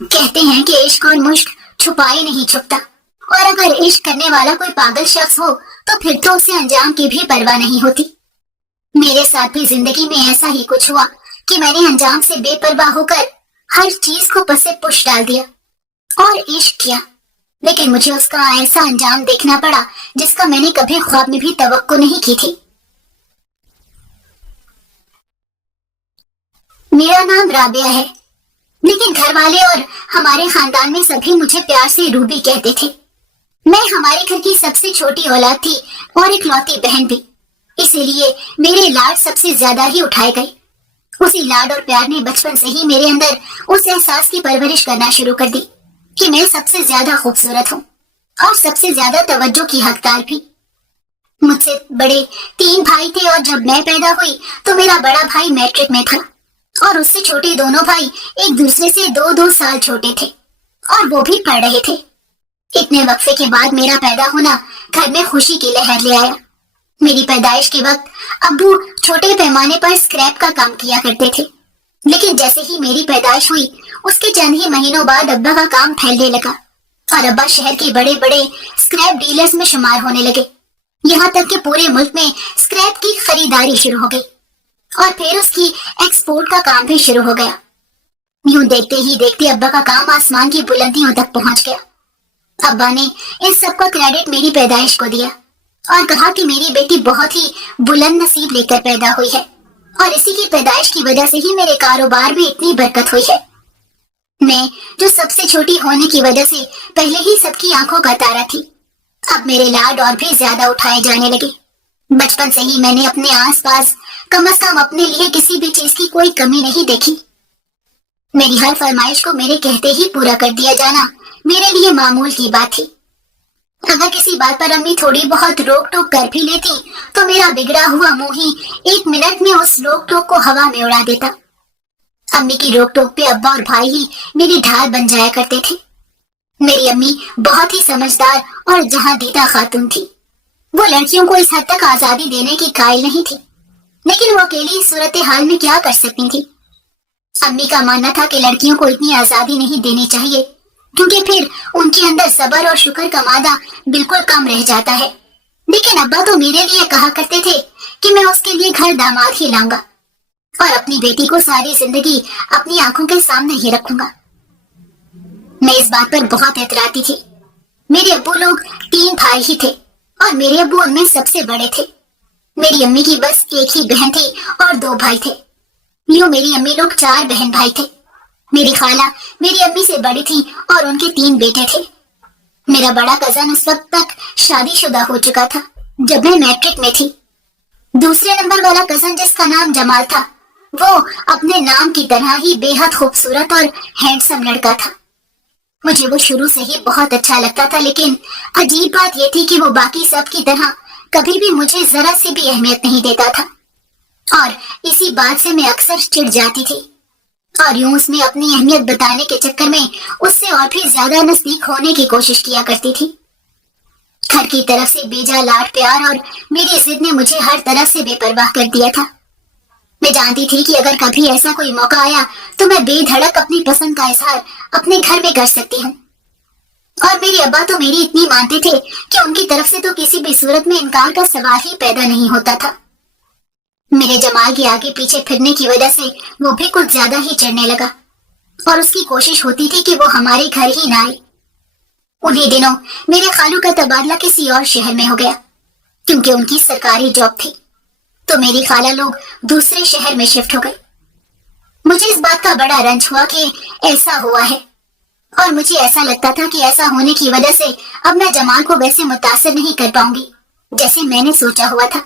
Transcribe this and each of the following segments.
कहते हैं कि इश्क और मुश्क छुपाए नहीं छुपता, और अगर इश्क करने वाला कोई पागल शख्स हो तो फिर तो उसे अंजाम की भी परवाह नहीं होती। मेरे साथ भी जिंदगी में ऐसा ही कुछ हुआ कि मैंने अंजाम से बेपरवाह होकर हर चीज को पसे पुश डाल दिया और इश्क किया, लेकिन मुझे उसका ऐसा अंजाम देखना पड़ा जिसका मैंने कभी ख्वाब में भी तवक्को नहीं की थी। मेरा नाम राबिया है, लेकिन घर वाले और हमारे खानदान में सभी मुझे प्यार से रूबी कहते थे। मैं हमारे घर की सबसे छोटी औलाद थी और इकलौती बहन भी, इसीलिए मेरे लाड सबसे ज्यादा ही उठाए गए। उसी लाड और प्यार ने बचपन से ही मेरे अंदर उस एहसास की परवरिश करना शुरू कर दी कि मैं सबसे ज्यादा खूबसूरत हूँ और सबसे ज्यादा तवज्जो की हकदार भी। मुझसे बड़े 3 भाई थे और जब मैं पैदा हुई तो मेरा बड़ा भाई मैट्रिक में था और उससे छोटे दोनों भाई एक दूसरे से 2-2 साल छोटे थे और वो भी पढ़ रहे थे। इतने वक्फे के बाद मेरा पैदा होना घर में खुशी की लहर ले आया। मेरी पैदाइश के वक्त अब्बू छोटे पैमाने पर स्क्रैप का काम किया करते थे, लेकिन जैसे ही मेरी पैदाइश हुई उसके चंद ही महीनों बाद अब्बा का काम फैलने लगा और अब्बा शहर के बड़े बड़े स्क्रैप डीलर्स में शुमार होने लगे। यहाँ तक कि पूरे मुल्क में स्क्रैप की खरीदारी शुरू हो गई और फिर उसकी एक्सपोर्ट का काम भी शुरू हो गया। यूं देखते ही देखते अब्बा का काम आसमान की बुलंदियों तक पहुंच गया। अब्बा ने इन सब का क्रेडिट मेरी पैदाइश को दिया और कहा कि मेरी बेटी बहुत ही बुलंद नसीब लेकर पैदा हुई है और इसी की पैदाइश की वजह से ही मेरे कारोबार में इतनी बरकत हुई है। मैं जो सबसे छोटी होने की वजह से पहले ही सबकी आंखों का तारा थी, अब मेरे लाड और भी ज्यादा उठाए जाने लगे। बचपन से ही मैंने अपने आसपास कम से कम अपने लिए किसी भी चीज की कोई कमी नहीं देखी। मेरी हर फरमाइश को मेरे कहते ही पूरा कर दिया जाना मेरे लिए मामूल की बात थी। अगर किसी बात पर अम्मी थोड़ी बहुत रोक टोक कर भी लेती तो मेरा बिगड़ा हुआ मुंह ही 1 मिनट में उस रोक टोक को हवा में उड़ा देता। अम्मी की रोक टोक पे अब्बा और भाई ही मेरी ढाल बन जाया करते थे। मेरी अम्मी बहुत ही समझदार और जहां दीदा खातून थी। वो लड़कियों को इस हद तक आजादी देने की कायल नहीं थी, लेकिन वो अकेली सूरत हाल में क्या कर सकती थी। अम्मी का मानना था कि लड़कियों को इतनी आजादी नहीं देनी चाहिए क्योंकि फिर उनके अंदर सब्र और शुक्र का मादा बिल्कुल कम रह जाता है। लेकिन अब्बा तो मेरे लिए कहा करते थे कि मैं उसके लिए घर दामाद ही लाऊंगा और अपनी बेटी को सारी जिंदगी अपनी आंखों के सामने ही रखूंगा। मैं इस बात पर बहुत एतराती थी। मेरे अब्बू लोग 3 भाई ही थे और मेरे अब्बू उनमें सबसे बड़े थे। मेरी अम्मी की बस एक ही बहन थी और 2 भाई थे। यूं मेरी अम्मी लोग 4 बहन भाई थे। मेरी खाला मेरी अम्मी से बड़ी थी और उनके 3 बेटे थे। मेरा बड़ा कजन उस वक्त तक शादीशुदा हो चुका था जब मैं मैट्रिक में थी। दूसरे नंबर वाला कजन जिसका नाम जमाल था, वो अपने नाम की तरह ही बेहद खूबसूरत और हैंडसम लड़का था। मुझे वो शुरू से ही बहुत अच्छा लगता था, लेकिन अजीब बात यह थी कि वो बाकी सब की तरह कभी भी मुझे जरा सी भी अहमियत नहीं देता था और इसी बात से मैं अक्सर चिढ़ जाती थी और यूं उसमें अपनी अहमियत बताने के चक्कर में उससे और भी ज्यादा नजदीक होने की कोशिश किया करती थी। घर की तरफ से बेजा लाड प्यार और मेरी जिद ने मुझे हर तरफ से बेपरवाह कर दिया था। मैं जानती थी कि अगर कभी ऐसा कोई मौका आया तो मैं बेधड़क अपनी पसंद का इजहार अपने घर में कर सकती हूँ। और मेरे अब्बा तो मेरी इतनी मानते थे कि उनकी तरफ से तो किसी भी सूरत में इनकार का सवाल ही पैदा नहीं होता था। मेरे जमाल के आगे पीछे फिरने की वजह से वो भी कुछ ज्यादा ही चढ़ने लगा और उसकी कोशिश होती थी कि वो हमारे घर ही ना आए। उन्हीं दिनों मेरे खालू का तबादला किसी और शहर में हो गया क्योंकि उनकी सरकारी जॉब थी, तो मेरी खाला लोग दूसरे शहर में शिफ्ट हो गए। मुझे इस बात का बड़ा रंज हुआ कि ऐसा हुआ है और मुझे ऐसा लगता था कि ऐसा होने की वजह से अब मैं जमाल को वैसे मुतासिर नहीं कर पाऊंगी जैसे मैंने सोचा हुआ था।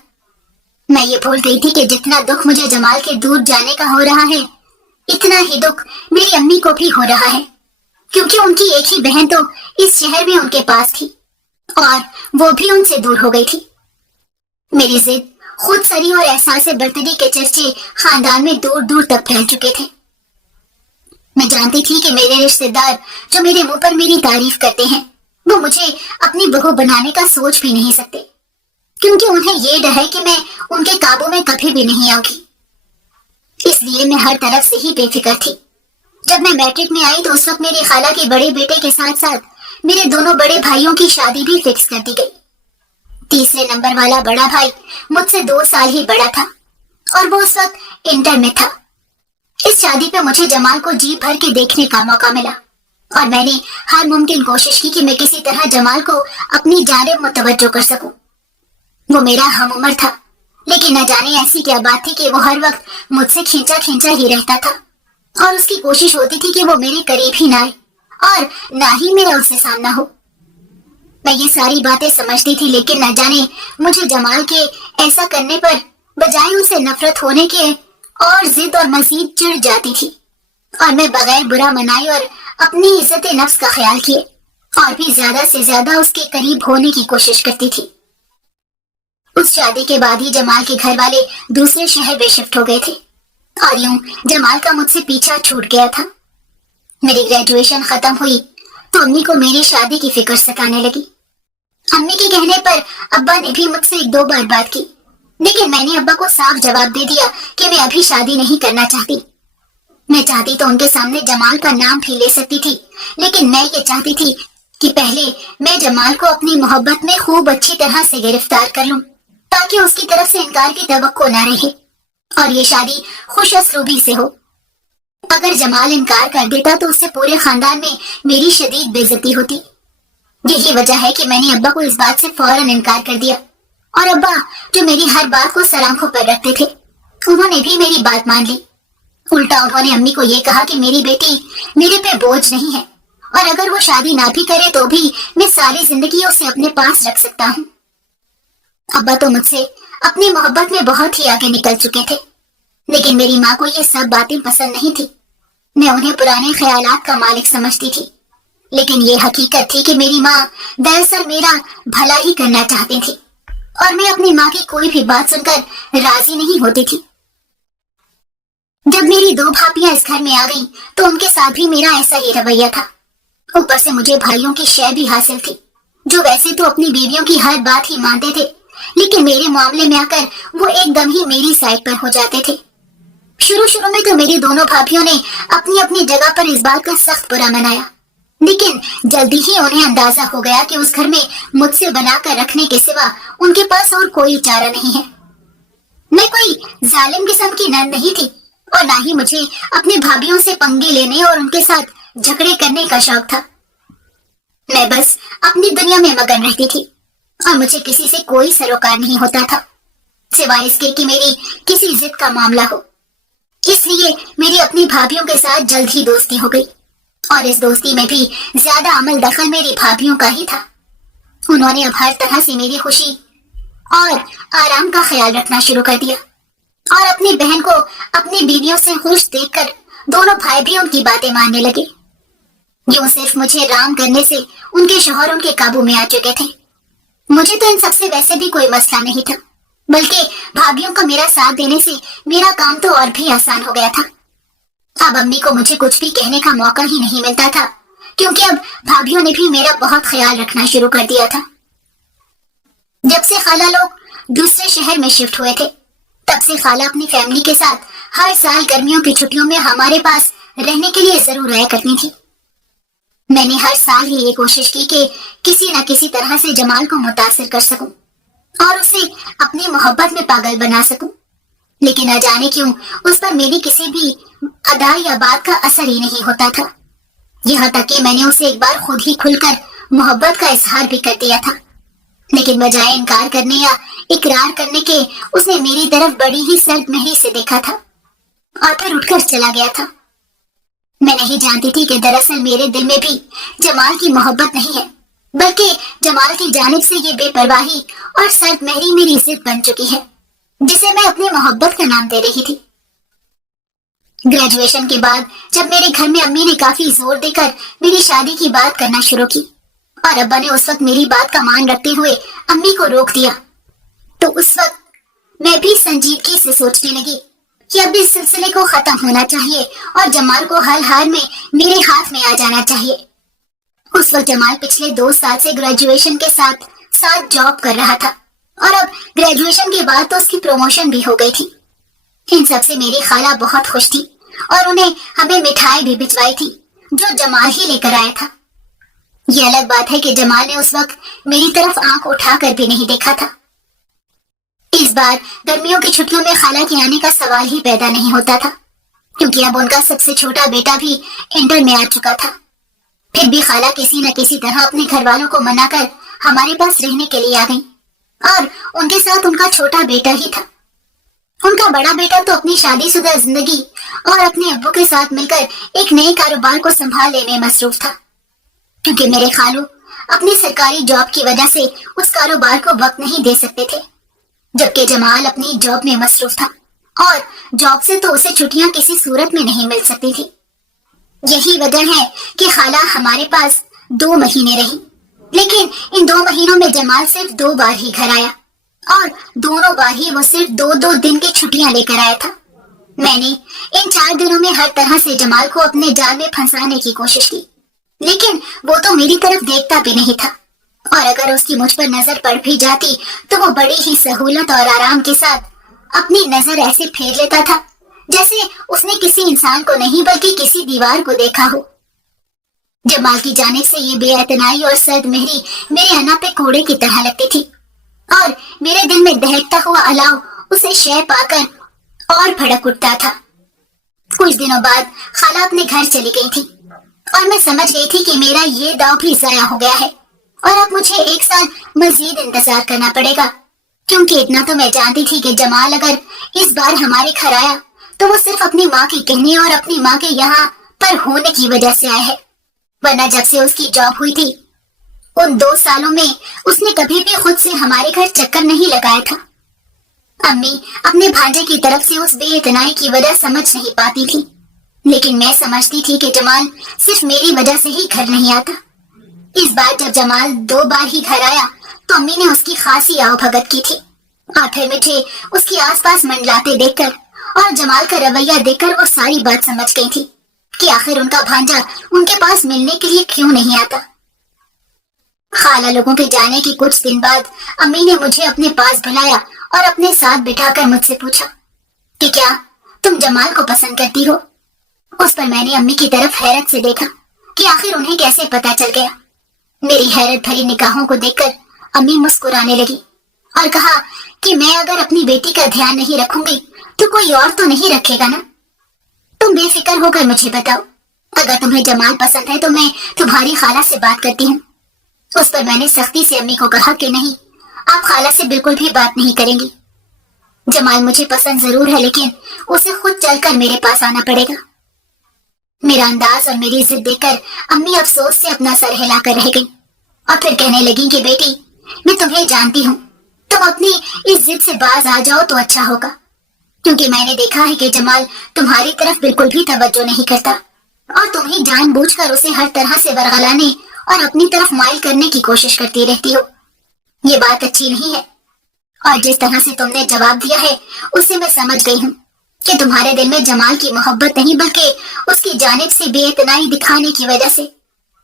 मैं ये भूल गई थी कि जितना दुख मुझे जमाल के दूर जाने का हो रहा है, इतना ही दुख मेरी अम्मी को भी हो रहा है क्योंकि उनकी एक ही बहन तो इस शहर में उनके पास थी और वो भी उनसे दूर हो गई थी। मेरी जिद, खुद सरी और एहसास बर्तरी के चर्चे खानदान में दूर दूर तक फैल चुके थे। मैं जानती थी कि मेरे रिश्तेदार जो मेरे मुंह पर मेरी तारीफ करते हैं वो मुझे अपनी बहू बनाने का सोच भी नहीं सकते क्योंकि उन्हें ये डर है कि मैं उनके काबू में कभी भी नहीं आऊंगी। इसलिए मैं हर तरफ से ही बेफिक्र थी जब मैं मैट्रिक में आई तो उस वक्त मेरी खाला के बड़े बेटे के साथ साथ मेरे दोनों बड़े भाइयों की शादी भी फिक्स कर दी गई। तीसरे नंबर वाला बड़ा भाई मुझसे 2 साल ही बड़ा था और वो उस वक्त इंटर में था। इस शादी पे मुझे जमाल को जी भर के देखने का मौका मिला और मैंने हर मुमकिन कोशिश की कि मैं किसी तरह जमाल को अपनी जानिब मुतवज्जो कर सकूं। वो मेरा हम उम्र था, लेकिन न जाने ऐसी क्या बात थी कि वो हर वक्त मुझसे खींचा खींचा ही रहता था और उसकी कोशिश होती थी कि वो मेरे करीब ही ना आए और ना ही मेरा उससे सामना हो। मैं ये सारी बातें समझती थी, लेकिन न जाने मुझे जमाल के ऐसा करने पर बजाय उसे नफरत होने के और जिद और मजीद चिढ़ जाती थी और मैं बगैर बुरा मनाए और अपनी इज्जत नफ्स का ख्याल किए और भी ज्यादा से ज्यादा उसके करीब होने की कोशिश करती थी। उस शादी के बाद ही जमाल के घर वाले दूसरे शहर में शिफ्ट हो गए थे और यूं जमाल का मुझसे पीछा छूट गया था। मेरी ग्रेजुएशन खत्म हुई तो अम्मी को मेरी शादी की फिक्र सताने लगी। अम्मी के कहने पर अब्बा ने भी मुझसे 1-2 बार बात की, लेकिन मैंने अब्बा को साफ जवाब दे दिया कि मैं अभी शादी नहीं करना चाहती। मैं चाहती तो उनके सामने जमाल का नाम भी ले सकती थी, लेकिन मैं ये चाहती थी कि पहले मैं जमाल को अपनी मोहब्बत में खूब अच्छी तरह से गिरफ्तार कर लूं, ताकि उसकी तरफ से इनकार की तवक्को न रहे और ये शादी खुश असलूबी से हो। अगर जमाल इनकार कर देता तो उससे पूरे खानदान में मेरी शदीद बेइज्जती होती। यही वजह है कि मैंने अब्बा को इस बात से फौरन इनकार कर दिया और अब्बा, जो मेरी हर बात को सर आंखों पर रखते थे, उन्होंने भी मेरी बात मान ली। उल्टा उन्होंने अम्मी को ये कहा कि मेरी बेटी मेरे पे बोझ नहीं है और अगर वो शादी ना भी करे तो भी मैं सारी जिंदगी उसे अपने पास रख सकता हूँ। अब्बा तो मुझसे अपनी मोहब्बत में बहुत ही आगे निकल चुके थे, लेकिन मेरी माँ को ये सब बातें पसंद नहीं थी। मैं उन्हें पुराने ख्यालात का मालिक समझती थी, लेकिन ये हकीकत थी कि मेरी माँ दरअसल मेरा भला ही करना चाहती थी और मैं अपनी माँ की कोई भी बात सुनकर राजी नहीं होती थी। जब मेरी 2 भाभियां इस घर में आ गईं, तो उनके साथ भी मेरा ऐसा ही रवैया था। ऊपर से मुझे भाइयों की शय भी हासिल थी, जो वैसे तो अपनी बीवियों की हर बात ही मानते थे, लेकिन मेरे मामले में आकर वो एकदम ही मेरी साइड पर हो जाते थे। शुरू में तो मेरी दोनों भाभियों ने अपनी अपनी जगह पर इस बात का सख्त बुरा मनाया, लेकिन जल्दी ही उन्हें अंदाजा हो गया कि उस घर में मुझसे बनाकर रखने के सिवा उनके पास और कोई चारा नहीं है। मैं कोई जालिम किस्म की नंद नहीं थी और ना ही मुझे अपनी भाभियों से पंगे लेने और उनके साथ झगड़े करने का शौक था। मैं बस अपनी दुनिया में मगन रहती थी और मुझे किसी से कोई सरोकार नहीं होता था, सिवाय इसके कि मेरी किसी जिद का मामला हो। इसलिए मेरी अपनी भाभियों के साथ जल्द ही दोस्ती हो गई और इस दोस्ती में भी ज्यादा अमल दखल मेरी भाभियों का ही था। उन्होंने अब हर तरह से मेरी खुशी और आराम का ख्याल रखना शुरू कर दिया और अपनी बहन को अपनी बीवियों से खुश देखकर दोनों भाई भी उनकी बातें मानने लगे। यूं सिर्फ मुझे राम करने से उनके शौहर उनके काबू में आ चुके थे। मुझे तो इन सबसे वैसे भी कोई मसला नहीं था, बल्कि भाभियों का मेरा साथ देने से मेरा काम तो और भी आसान हो गया था। अब अम्मी को मुझे कुछ भी कहने का मौका ही नहीं मिलता था, क्योंकि अब भाभियों ने भी मेरा बहुत ख्याल रखना शुरू कर दिया था। जब से खाला लोग दूसरे शहर में शिफ्ट हुए थे, तब से खाला अपनी फैमिली के साथ हर साल गर्मियों की छुट्टियों में हमारे पास रहने के लिए जरूर आया करती थी। मैंने हर साल ही ये कोशिश की कि किसी न किसी तरह से जमाल को मुतासिर कर सकूं और उसे अपनी मोहब्बत में पागल बना सकूं, लेकिन न जाने क्यों उस पर मेरी किसी भी अदा या बात का असर ही नहीं होता था। यहाँ तक कि मैंने उसे एक बार खुद ही खुलकर मोहब्बत का इजहार भी कर दिया था, लेकिन बजाय इनकार करने या इकरार करने के उसने मेरी तरफ बड़ी ही सर्द महरी से देखा था और फिर उठकर चला गया था। मैं नहीं जानती थी कि दरअसल मेरे दिल में भी जमाल की मोहब्बत नहीं है, बल्कि जमाल की जानिब से ये बेपरवाही और सर्द महरी मेरी जिद बन चुकी है, जिसे मैं अपनी मोहब्बत का नाम दे रही थी। ग्रेजुएशन के बाद जब मेरे घर में अम्मी ने काफी जोर देकर मेरी शादी की बात करना शुरू की और अब्बा ने उस वक्त मेरी बात का मान रखते हुए अम्मी को रोक दिया, तो उस वक्त मैं भी संजीदगी से सोचने लगी कि अब इस सिलसिले को खत्म होना चाहिए और जमाल को हर हाल में मेरे हाथ में आ जाना चाहिए। उस वक्त जमाल पिछले 2 साल से ग्रेजुएशन के साथ साथ जॉब कर रहा था और अब ग्रेजुएशन के बाद तो उसकी प्रमोशन भी हो गई थी। इन सब से मेरी खाला बहुत खुश थी और उन्हें हमें मिठाई भी भिजवाई थी जो जमाल ही लेकर आया था। ये अलग बात है कि जमाल ने उस वक्त मेरी तरफ आंख उठाकर भी नहीं देखा था। इस बार गर्मियों की छुट्टियों में खाला के आने का सवाल ही पैदा नहीं होता था, क्योंकि अब उनका सबसे छोटा बेटा भी इंटर में आ चुका था। फिर भी खाला किसी न किसी तरह अपने घर वालों को मनाकर हमारे पास रहने के लिए आ गई, और उनके साथ उनका छोटा बेटा ही था। उनका बड़ा बेटा तो अपनी शादीशुदा जिंदगी और अपने अब्बू के साथ मिलकर एक नए कारोबार को संभालने में मसरूफ था, क्योंकि मेरे खालू अपनी सरकारी जॉब की वजह से उस कारोबार को वक्त नहीं दे सकते थे, जबकि जमाल अपनी जॉब में मसरूफ था और जॉब से तो उसे छुट्टियां किसी सूरत में नहीं मिल सकती थी। यही वजह है कि खाला हमारे पास 2 महीने रही, लेकिन इन 2 महीनों में जमाल सिर्फ 2 बार ही घर आया, और दोनों बार ही वो सिर्फ 2-2 दिन की छुट्टियां लेकर आया था। मैंने इन 4 दिनों में हर तरह से जमाल को अपने जाल में फंसाने की कोशिश की, लेकिन वो तो मेरी तरफ देखता भी नहीं था, और अगर उसकी मुझ पर नजर पड़ भी जाती तो वो बड़ी ही सहूलत और आराम के साथ अपनी नजर ऐसे फेर लेता था जैसे उसने किसी इंसान को नहीं बल्कि किसी दीवार को देखा हो। जमाल की जानिब से ये बेअतनाई और सर्द मेहरी मेरे अना पे कोड़े की तरह लगती थी, और मेरे दिल में दहकता हुआ अलाव उसे शय पाकर और भड़क उठता था। कुछ दिनों बाद खाला अपने घर चली गई थी, और मैं समझ गई थी कि मेरा ये दाव भी ज़ाया हो गया है, और अब मुझे 1 साल मजीद इंतजार करना पड़ेगा, क्योंकि इतना तो मैं जानती थी कि जमाल अगर इस बार हमारे घर आया तो वो सिर्फ अपनी माँ के कहने और अपनी माँ के यहाँ पर होने की वजह से आया है, वरना जब से उसकी जॉब हुई थी उन 2 सालों में उसने कभी भी खुद से हमारे घर चक्कर नहीं लगाया था। अम्मी अपने भांजे की तरफ से उस बेइतनाई की वजह समझ नहीं पाती थी, लेकिन मैं समझती थी कि जमाल सिर्फ मेरी वजह से ही घर नहीं आता। इस बार जब जमाल 2 बार ही घर आया तो अम्मी ने उसकी खासी आवभगत की थी, और फिर मुझे उसकी आसपास मंडलाते देखकर और जमाल का रवैया देखकर वो सारी बात समझ गई थी कि आखिर उनका भांजा उनके पास मिलने के लिए क्यों नहीं आता। खाला लोगों के जाने के कुछ दिन बाद अम्मी ने मुझे अपने पास बुलाया और अपने साथ बिठाकर मुझसे पूछा कि क्या तुम जमाल को पसंद करती हो। उस पर मैंने अम्मी की तरफ हैरत से देखा कि आखिर उन्हें कैसे पता चल गया। मेरी हैरत भरी निगाहों को देखकर अम्मी मुस्कुराने लगी और कहा कि मैं अगर अपनी बेटी का ध्यान नहीं रखूंगी तो कोई और तो नहीं रखेगा ना। तुम बेफिक्र होकर मुझे बताओ, अगर तुम्हें जमाल पसंद है तो मैं तुम्हारी खाला से बात करती हूँ। उस पर मैंने सख्ती से अम्मी को कहा कि नहीं, आप खाला से बिल्कुल भी बात नहीं करेंगी। जमाल मुझे पसंद जरूर है, लेकिन उसे खुद चलकर मेरे पास आना पड़ेगा। मेरा अंदाज और मेरी जिद देखकर अम्मी अफसोस से अपना सर हिलाकर रह गई और फिर कहने लगी कि बेटी, मैं तुम्हें जानती हूँ, तुम अपनी इस जिद से बाज आ जाओ तो अच्छा होगा, क्योंकि मैंने देखा है कि जमाल तुम्हारी तरफ बिल्कुल भी तवज्जो नहीं करता, और तुम ही जानबूझकर उसे हर तरह से वरगलाने और अपनी तरफ माइल करने की कोशिश करती रहती हो। ये बात अच्छी नहीं है, और जिस तरह से तुमने जवाब दिया है उससे मैं समझ गई हूँ कि तुम्हारे दिल में जमाल की मोहब्बत नहीं बल्कि उसकी जानिब से बेइतनाई दिखाने की वजह से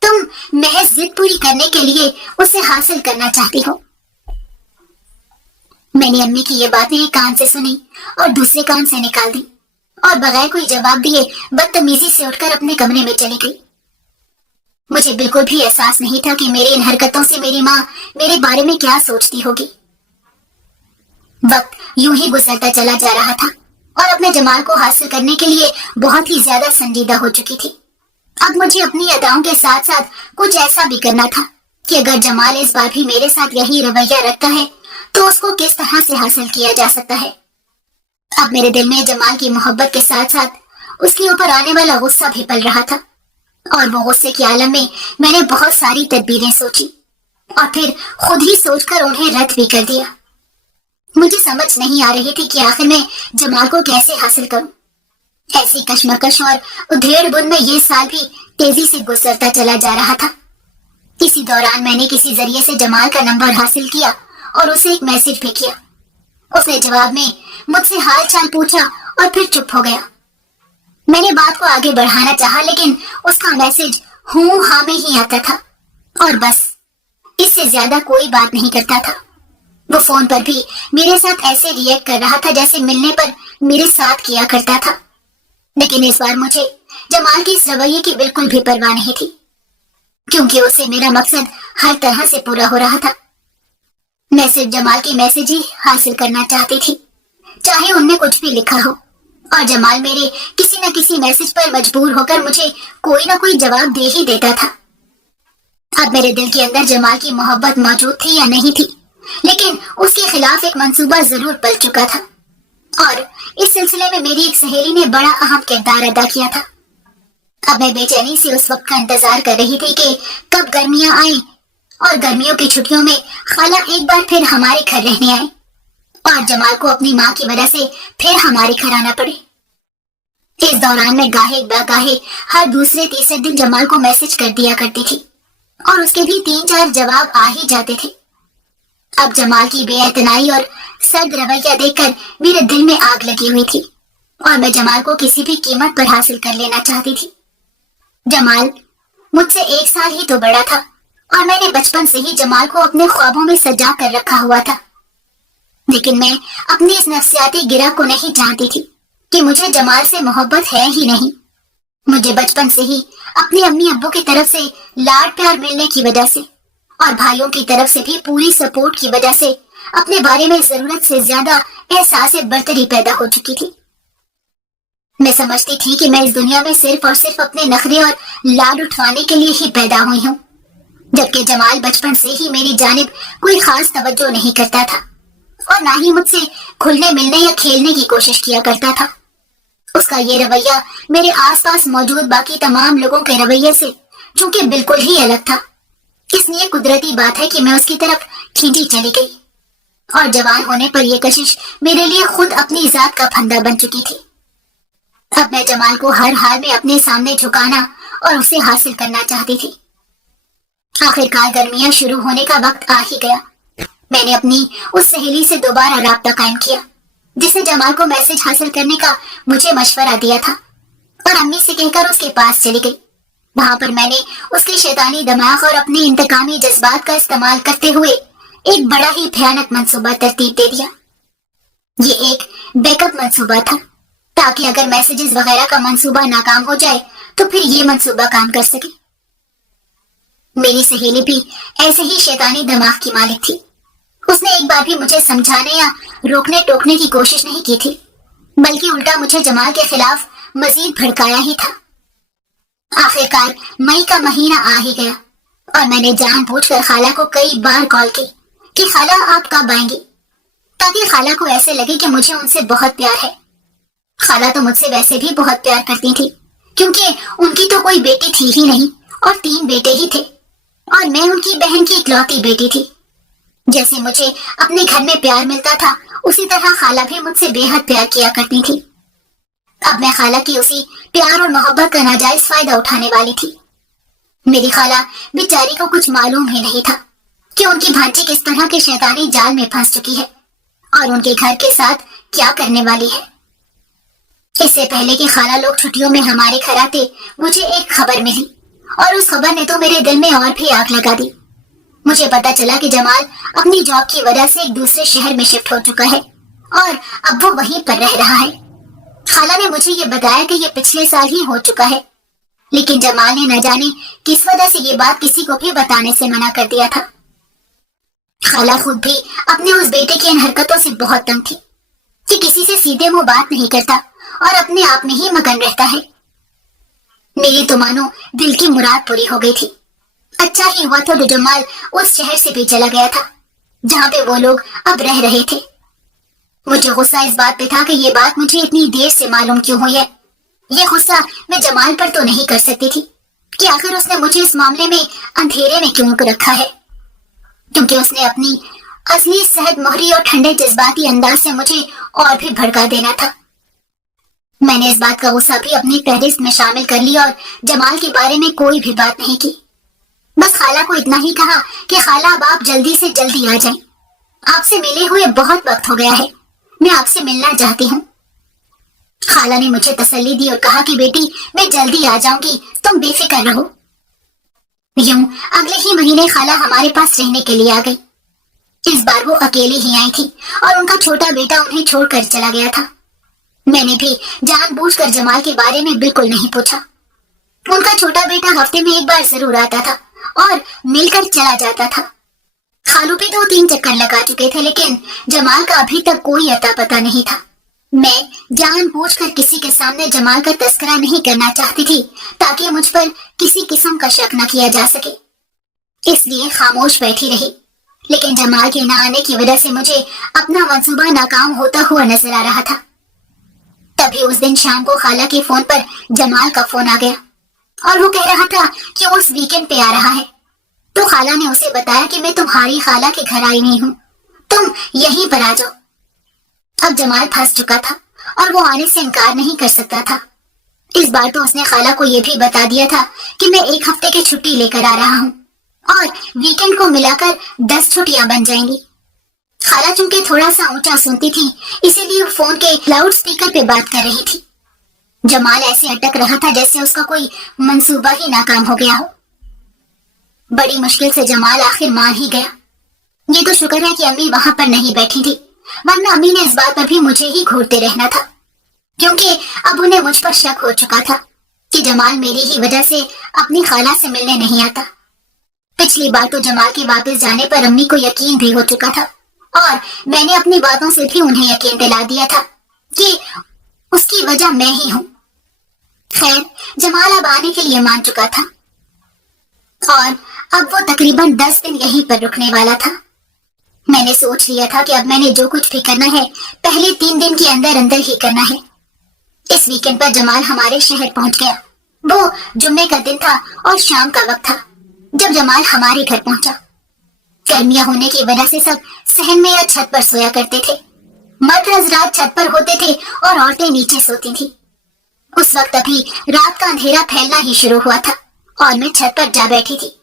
तुम महज जिद पूरी करने के लिए उसे हासिल करना चाहती हो। मैंने अम्मी की ये बातें एक कान से सुनी और दूसरे कान से निकाल दी, और बगैर कोई जवाब दिए बदतमीजी से उठकर अपने कमरे में चली गई। मुझे बिल्कुल भी एहसास नहीं था कि मेरी इन हरकतों से मेरी माँ मेरे बारे में क्या सोचती होगी। वक्त यूं ही गुजरता चला जा रहा था और अपने जमाल को हासिल करने के लिए बहुत ही ज्यादा संजीदा हो चुकी थी। अब मुझे अपनी अदाओं के साथ साथ कुछ ऐसा भी करना था कि अगर जमाल इस बार भी मेरे साथ यही रवैया रखता है तो उसको किस तरह से हासिल किया जा सकता है। अब मेरे दिल में जमाल की मोहब्बत के साथ साथ उसके ऊपर आने वाला गुस्सा भी पल रहा था, और वो गुस्से के आलम में मैंने बहुत सारी तदबीरें सोची और फिर खुद ही सोचकर उन्हें रद्द भी कर दिया। मुझे समझ नहीं आ रही थी कि आखिर मैं जमाल को कैसे हासिल करूं। ऐसी कशमकश और उधेड़-बुन में ये साल भी तेजी से गुजरता चला जा रहा था। इसी दौरान मैंने किसी जरिए से जमाल का नंबर हासिल किया और उसे एक मैसेज भी किया। उसने जवाब में मुझसे हाल चाल पूछा और फिर चुप हो गया। मैंने बात को आगे बढ़ाना चाहा, लेकिन उसका मैसेज हूं हाँ में ही आता था और बस, इससे ज्यादा कोई बात नहीं करता था। वो फोन पर भी मेरे साथ ऐसे रिएक्ट कर रहा था जैसे मिलने पर मेरे साथ किया करता था। लेकिन इस बार मुझे जमाल के इस रवैये की बिल्कुल भी परवाह नहीं थी, क्योंकि उससे मेरा मकसद हर तरह से पूरा हो रहा था। मैं सिर्फ जमाल की मैसेज ही हासिल करना चाहती थी, चाहे उनमें कुछ भी लिखा हो, और जमाल मेरे किसी न किसी मैसेज पर मजबूर होकर मुझे कोई ना कोई जवाब दे ही देता था। अब मेरे दिल के अंदर जमाल की मोहब्बत मौजूद थी या नहीं थी, लेकिन उसके खिलाफ एक मंसूबा जरूर पल चुका था, और इस सिलसिले में मेरी एक सहेली ने बड़ा अहम किरदार अदा किया था। अब मैं बेचैनी से उस वक्त का इंतजार कर रही थी कि कब गर्मियां आए और गर्मियों की छुट्टियों में खाला एक बार फिर हमारे घर रहने आए और जमाल को अपनी माँ की वजह से फिर हमारे घर आना पड़े। इस दौरान मैं गाहे बगाहे हर दूसरे तीसरे दिन जमाल को मैसेज कर दिया करती थी, और उसके भी 3-4 जवाब आ ही जाते थे। अब जमाल की बेइतनाई और सर्द रवैया देखकर मेरे दिल में आग लगी हुई थी, और मैं जमाल को किसी भी कीमत पर हासिल कर लेना चाहती थी। जमाल मुझसे 1 साल ही तो बड़ा था, और मैंने बचपन से ही जमाल को अपने ख्वाबों में सजा कर रखा हुआ था। लेकिन मैं अपनी इस नफ्सियाती गिरह को नहीं जानती थी कि मुझे जमाल से मोहब्बत है ही नहीं। मुझे बचपन से ही अपने अम्मी अब्बू की तरफ से लाड प्यार मिलने की वजह से और भाइयों की तरफ से भी पूरी सपोर्ट की वजह से अपने बारे में जरूरत से ज्यादा एहसास बर्तरी पैदा हो चुकी थी। मैं समझती थी कि मैं इस दुनिया में सिर्फ और सिर्फ अपने नखरे और लाड उठवाने के लिए ही पैदा हुई हूँ, जबकि जमाल बचपन से ही मेरी जानिब कोई खास तवज्जो नहीं करता था और ना ही मुझसे खुलने मिलने या खेलने की कोशिश किया करता था। उसका ये रवैया मेरे आसपास मौजूद बाकी तमाम लोगों के रवैये से चूंकि बिल्कुल ही अलग था, इसलिए कुदरती बात है कि मैं उसकी तरफ खींची चली गई, और जवान होने पर यह कशिश मेरे लिए खुद अपनी जात का फंदा बन चुकी थी। अब मैं जमाल को हर हाल में अपने सामने झुकाना और उसे हासिल करना चाहती थी। आखिरकार गर्मियां शुरू होने का वक्त आ ही गया। मैंने अपनी उस सहेली से दोबारा राब्ता कायम किया जिसने जमाल को मैसेज हासिल करने का मुझे मशवरा दिया था, और अम्मी से कहकर उसके पास चली गई। वहां पर मैंने उसके शैतानी दिमाग और अपने इंतकामी जज्बात का इस्तेमाल करते हुए एक बड़ा ही भयानक मंसूबा तरतीब दे दिया। ये एक बैकअप मंसूबा था, ताकि अगर मैसेजेस वगैरह का मंसूबा नाकाम हो जाए तो फिर ये मंसूबा काम कर सके। मेरी सहेली भी ऐसे ही शैतानी दिमाग की मालिक थी। उसने एक बार भी मुझे समझाने या रोकने टोकने की कोशिश नहीं की थी, बल्कि उल्टा मुझे जमाल के खिलाफ मजीद भड़काया ही था। आखिरकार मई का महीना आ ही गया, और मैंने जानबूझकर खाला को कई बार कॉल की कि खाला आप कब आएंगी, ताकि खाला को ऐसे लगे कि मुझे उनसे बहुत प्यार है। खाला तो मुझसे वैसे भी बहुत प्यार करती थी, क्योंकि उनकी तो कोई बेटी थी ही नहीं और 3 बेटे ही थे, और मैं उनकी बहन की इकलौती बेटी थी। जैसे मुझे अपने घर में प्यार मिलता था, उसी तरह खाला भी मुझसे बेहद प्यार किया करती थी। अब मैं खाला की उसी प्यार और मोहब्बत का नाजायज फायदा उठाने वाली थी। मेरी खाला बेचारी को कुछ मालूम ही नहीं था कि उनकी भांजी किस तरह के शैतानी जाल में फंस चुकी है और उनके घर के साथ क्या करने वाली है। इससे पहले कि खाला लोग छुट्टियों में हमारे घर आते, मुझे एक खबर मिली, और उस खबर ने तो मेरे दिल में और भी आग लगा दी। मुझे पता चला कि जमाल अपनी जॉब की वजह से एक दूसरे शहर में शिफ्ट हो चुका है और अब वो वहीं पर रह रहा है। खाला ने मुझे ये बताया कि ये पिछले साल ही हो चुका है, लेकिन जमाल ने न जाने किस वजह से ये बात किसी को भी बताने से मना कर दिया था। खाला खुद भी अपने उस बेटे की इन हरकतों से बहुत तंग थी कि किसी से सीधे मुंह बात नहीं करता और अपने आप में ही मगन रहता है। मेरी तो मानो दिल की मुराद पूरी हो गई थी। अच्छा ही हुआ था जमाल उस शहर से भी चला गया था जहाँ पे वो लोग अब रह रहे थे। मुझे गुस्सा इस बात पे था कि ये बात मुझे इतनी देर से मालूम क्यों हुई है। ये गुस्सा मैं जमाल पर तो नहीं कर सकती थी कि आखिर उसने मुझे इस मामले में अंधेरे में क्यों रखा है, क्योंकि उसने अपनी असली सहद मोहरी और ठंडे जज्बाती अंदाज से मुझे और भी भड़का देना था। मैंने इस बात का गुस्सा भी अपनी फहरिस्त में शामिल कर लिया और जमाल के बारे में कोई भी बात नहीं की। बस खाला को इतना ही कहा कि खाला अब आप जल्दी से जल्दी आ जाएं। आपसे मिले हुए बहुत वक्त हो गया है, मैं आपसे मिलना चाहती हूँ। खाला ने मुझे तसल्ली दी और कहा कि बेटी मैं जल्दी आ जाऊंगी, तुम बेफिक्र रहो। यूं अगले ही महीने खाला हमारे पास रहने के लिए आ गई। इस बार वो अकेली ही आई थी और उनका छोटा बेटा उन्हें छोड़कर चला गया था। मैंने भी जानबूझकर जमाल के बारे में बिल्कुल नहीं पूछा। उनका छोटा बेटा हफ्ते में एक बार जरूर आता था और मिलकर चला जाता था। खालू भी 2-3 चक्कर लगा चुके थे, लेकिन जमाल का अभी तक कोई अता पता नहीं था। मैं जानबूझकर किसी के सामने जमाल का तस्करा नहीं करना चाहती थी ताकि मुझ पर किसी किस्म का शक न किया जा सके, इसलिए खामोश बैठी रही। लेकिन जमाल के न आने की वजह से मुझे अपना मंसूबा नाकाम होता हुआ नजर आ रहा था। तभी उस दिन शाम को खाला के फोन पर जमाल का फोन आ गया और वो कह रहा था कि वो उस वीकेंड पे आ रहा है। तो खाला ने उसे बताया कि मैं तुम्हारी खाला के घर आई नहीं हूँ, तुम यहीं पर आ जाओ। अब जमाल फंस चुका था और वो आने से इनकार नहीं कर सकता था। इस बार तो उसने खाला को ये भी बता दिया था कि मैं 1 हफ्ते की छुट्टी लेकर आ रहा हूँ और वीकेंड को मिलाकर 10 छुट्टियां बन जाएंगी। खाला चूंकि थोड़ा सा ऊंचा सुनती थी, इसीलिए फोन के लाउड स्पीकर पे बात कर रही थी। जमाल ऐसे अटक रहा था जैसे उसका कोई मंसूबा ही नाकाम हो गया हो। बड़ी मुश्किल से जमाल आखिर मान ही गया। ये तो शुक्र है कि अम्मी वहां पर नहीं बैठी थी, वरना अम्मी ने इस बात पर भी मुझे ही घूरते रहना था, क्योंकि अब उन्हें मुझ पर शक हो चुका था कि जमाल मेरी ही वजह से अपनी खाला से मिलने नहीं आता। पिछली बार तो जमाल के वापस जाने पर अम्मी को यकीन भी हो चुका था और मैंने अपनी बातों से भी उन्हें यकीन दिला दिया था कि उसकी वजह मैं ही हूँ। खैर, जमाल अब आने के लिए मान चुका था और अब वो तकरीबन 10 दिन यहीं पर रुकने वाला था। मैंने सोच लिया था कि अब मैंने जो कुछ भी करना है पहले 3 दिन के अंदर अंदर ही करना है। इस वीकेंड पर जमाल हमारे शहर पहुंच गया। वो जुम्मे का दिन था और शाम का वक्त था जब जमाल हमारे घर पहुंचा। गर्मियां होने की वजह से सब सहन में या छत पर सोया करते थे। मर्द हजरात छत पर होते थे और औरतें नीचे सोती थी। उस वक्त अभी रात का अंधेरा फैलना ही शुरू हुआ था और मैं छत पर जा बैठी थी।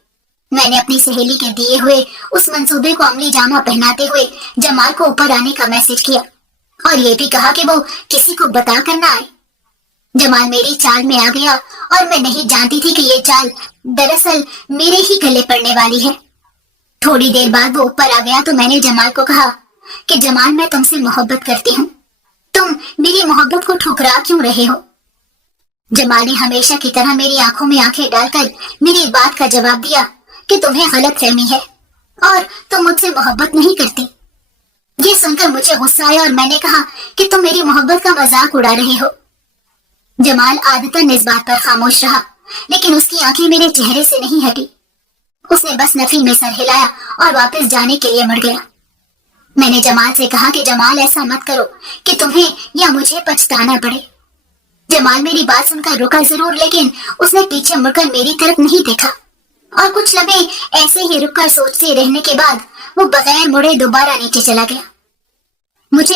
मैंने अपनी सहेली के दिए हुए उस मंसूबे को अमली जामा पहनाते हुए जमाल को ऊपर आने का मैसेज किया और ये भी कहा कि वो किसी को बता कर ना आए। जमाल मेरी चाल में आ गया और मैं नहीं जानती थी कि ये चाल दरअसल मेरे ही गले पड़ने वाली है। थोड़ी देर बाद वो ऊपर आ गया तो मैंने जमाल को कहा कि जमाल, मैं तुमसे मोहब्बत करती हूँ, तुम मेरी मोहब्बत को ठुकरा क्यों रहे हो? जमाल ने हमेशा की तरह मेरी आंखों में आंखें डालकर मेरी बात का जवाब दिया कि तुम्हें गलत फहमी है और तुम मुझसे मोहब्बत नहीं करती। ये सुनकर मुझे गुस्सा आया और मैंने कहा कि तुम मेरी मोहब्बत का मजाक उड़ा रहे हो। जमाल आदतन इस बात पर खामोश रहा, लेकिन उसकी आंखें मेरे चेहरे से नहीं हटी। उसने बस नफी में सर हिलाया और वापस जाने के लिए मुड़ गया। मैंने जमाल से कहा कि जमाल, ऐसा मत करो कि तुम्हें या मुझे पछताना पड़े। जमाल मेरी बात सुनकर रुका जरूर, लेकिन उसने पीछे मुड़कर मेरी तरफ नहीं देखा और कुछ लम्हे ऐसे ही रुककर सोचते रहने के बाद वो बगैर मुड़े दोबारा नीचे चला गया। मुझे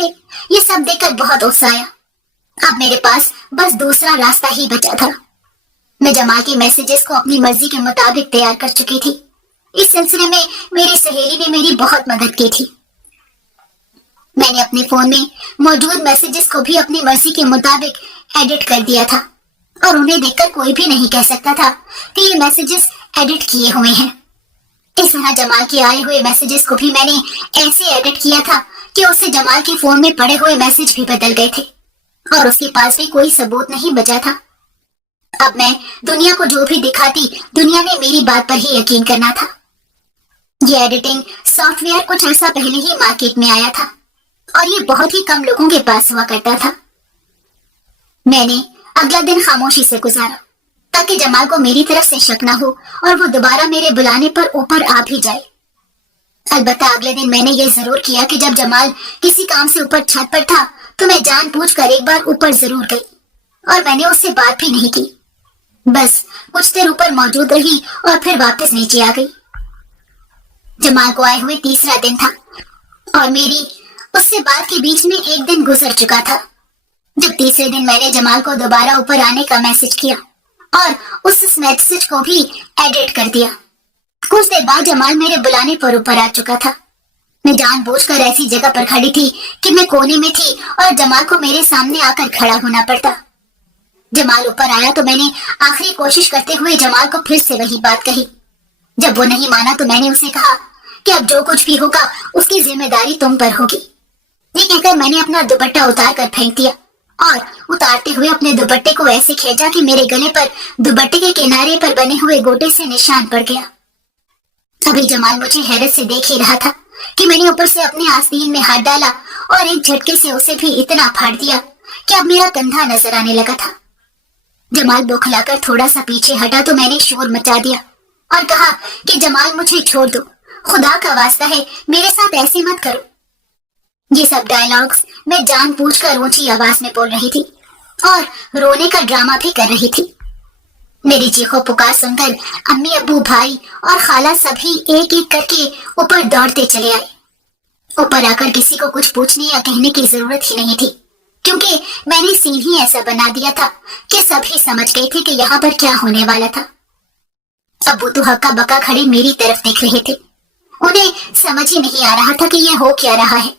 ये सब देखकर बहुत गुस्सा आया। अब मेरे पास बस दूसरा रास्ता ही बचा था। मैं जमाल के मैसेजेस को अपनी मर्जी के मुताबिक तैयार कर चुकी थी। इस सिलसिले में मेरी सहेली ने मेरी बहुत मदद की थी। मैंने अपने फोन में मौजूद मैसेजेस को भी अपनी मर्जी के मुताबिक एडिट कर दिया था और उन्हें देखकर कोई भी नहीं कह सकता था कि ये मैसेजेस एडिट किए हुए हैं। इस तरह जमाल के आए हुए मैसेजेस को भी मैंने ऐसे एडिट किया था कि उससे जमाल के फोन में पड़े हुए मैसेज भी बदल गए थे और उसके पास भी कोई सबूत नहीं बचा था। अब मैं दुनिया को जो भी दिखाती, दुनिया ने मेरी बात पर ही यकीन करना था। ये एडिटिंग सॉफ्टवेयर कुछ अर्सा पहले ही मार्केट में आया था और ये बहुत ही कम लोगों के पास हुआ करता था। मैंने अगला दिन खामोशी से गुजारा ताकि जमाल को मेरी तरफ से शक ना हो और वो दोबारा मेरे बुलाने पर ऊपर आ भी जाए। अलबत्ता अगले दिन मैंने ये जरूर किया कि जब जमाल किसी काम से ऊपर छत पर था तो मैं जानबूझकर एक बार ऊपर जरूर गई और मैंने उससे बात भी नहीं की। बस कुछ देर ऊपर मौजूद रही और फिर वापस नीचे आ गई। जमाल को आए हुए तीसरा दिन था और मेरी उससे बात के बीच में एक दिन गुजर चुका था जब तीसरे दिन मैंने जमाल को दोबारा ऊपर आने का मैसेज किया और उस मैसेज को भी एडिट कर दिया। कुछ देर बाद जमाल मेरे बुलाने पर ऊपर आ चुका था। मैं जानबूझकर ऐसी जगह पर खड़ी थी कि मैं कोने में थी और जमाल को मेरे सामने आकर खड़ा होना पड़ता। जमाल ऊपर आया तो मैंने आखिरी कोशिश करते हुए जमाल को फिर से वही बात कही। जब वो नहीं माना तो मैंने उसे कहा कि अब जो कुछ भी होगा उसकी जिम्मेदारी तुम पर होगी। ये कहकर मैंने अपना दुपट्टा उतार कर फेंक दिया और उतारते हुए अपने दुपट्टे को ऐसे खींचा कि मेरे गले पर दुपट्टे के किनारे पर बने हुए गोटे से निशान पड़ गया। अभी जमाल मुझे हैरत से देख ही रहा था कि मैंने ऊपर से अपने आस्तीन में हाथ डाला और एक झटके से उसे भी इतना फाड़ दिया कि अब मेरा कंधा नजर आने लगा था। जमाल बौखलाकर थोड़ा सा पीछे हटा तो मैंने शोर मचा दिया और कहा कि जमाल मुझे छोड़ दो, खुदा का वास्ता है मेरे साथ ऐसे मत करो। ये सब डायलॉग्स मैं जानबूझकर ऊंची आवाज में बोल रही थी और रोने का ड्रामा भी कर रही थी। मेरी चीखों पुकार सुनकर अम्मी, अब्बू, भाई और खाला सभी एक एक करके ऊपर दौड़ते चले आए। ऊपर आकर किसी को कुछ पूछने या कहने की जरूरत ही नहीं थी, क्योंकि मैंने सीन ही ऐसा बना दिया था कि सभी समझ गए थे कि यहाँ पर क्या होने वाला था। अब्बू तो हक्का बक्का खड़े मेरी तरफ देख रहे थे। उन्हें समझ ही नहीं आ रहा था कि यह हो क्या रहा है।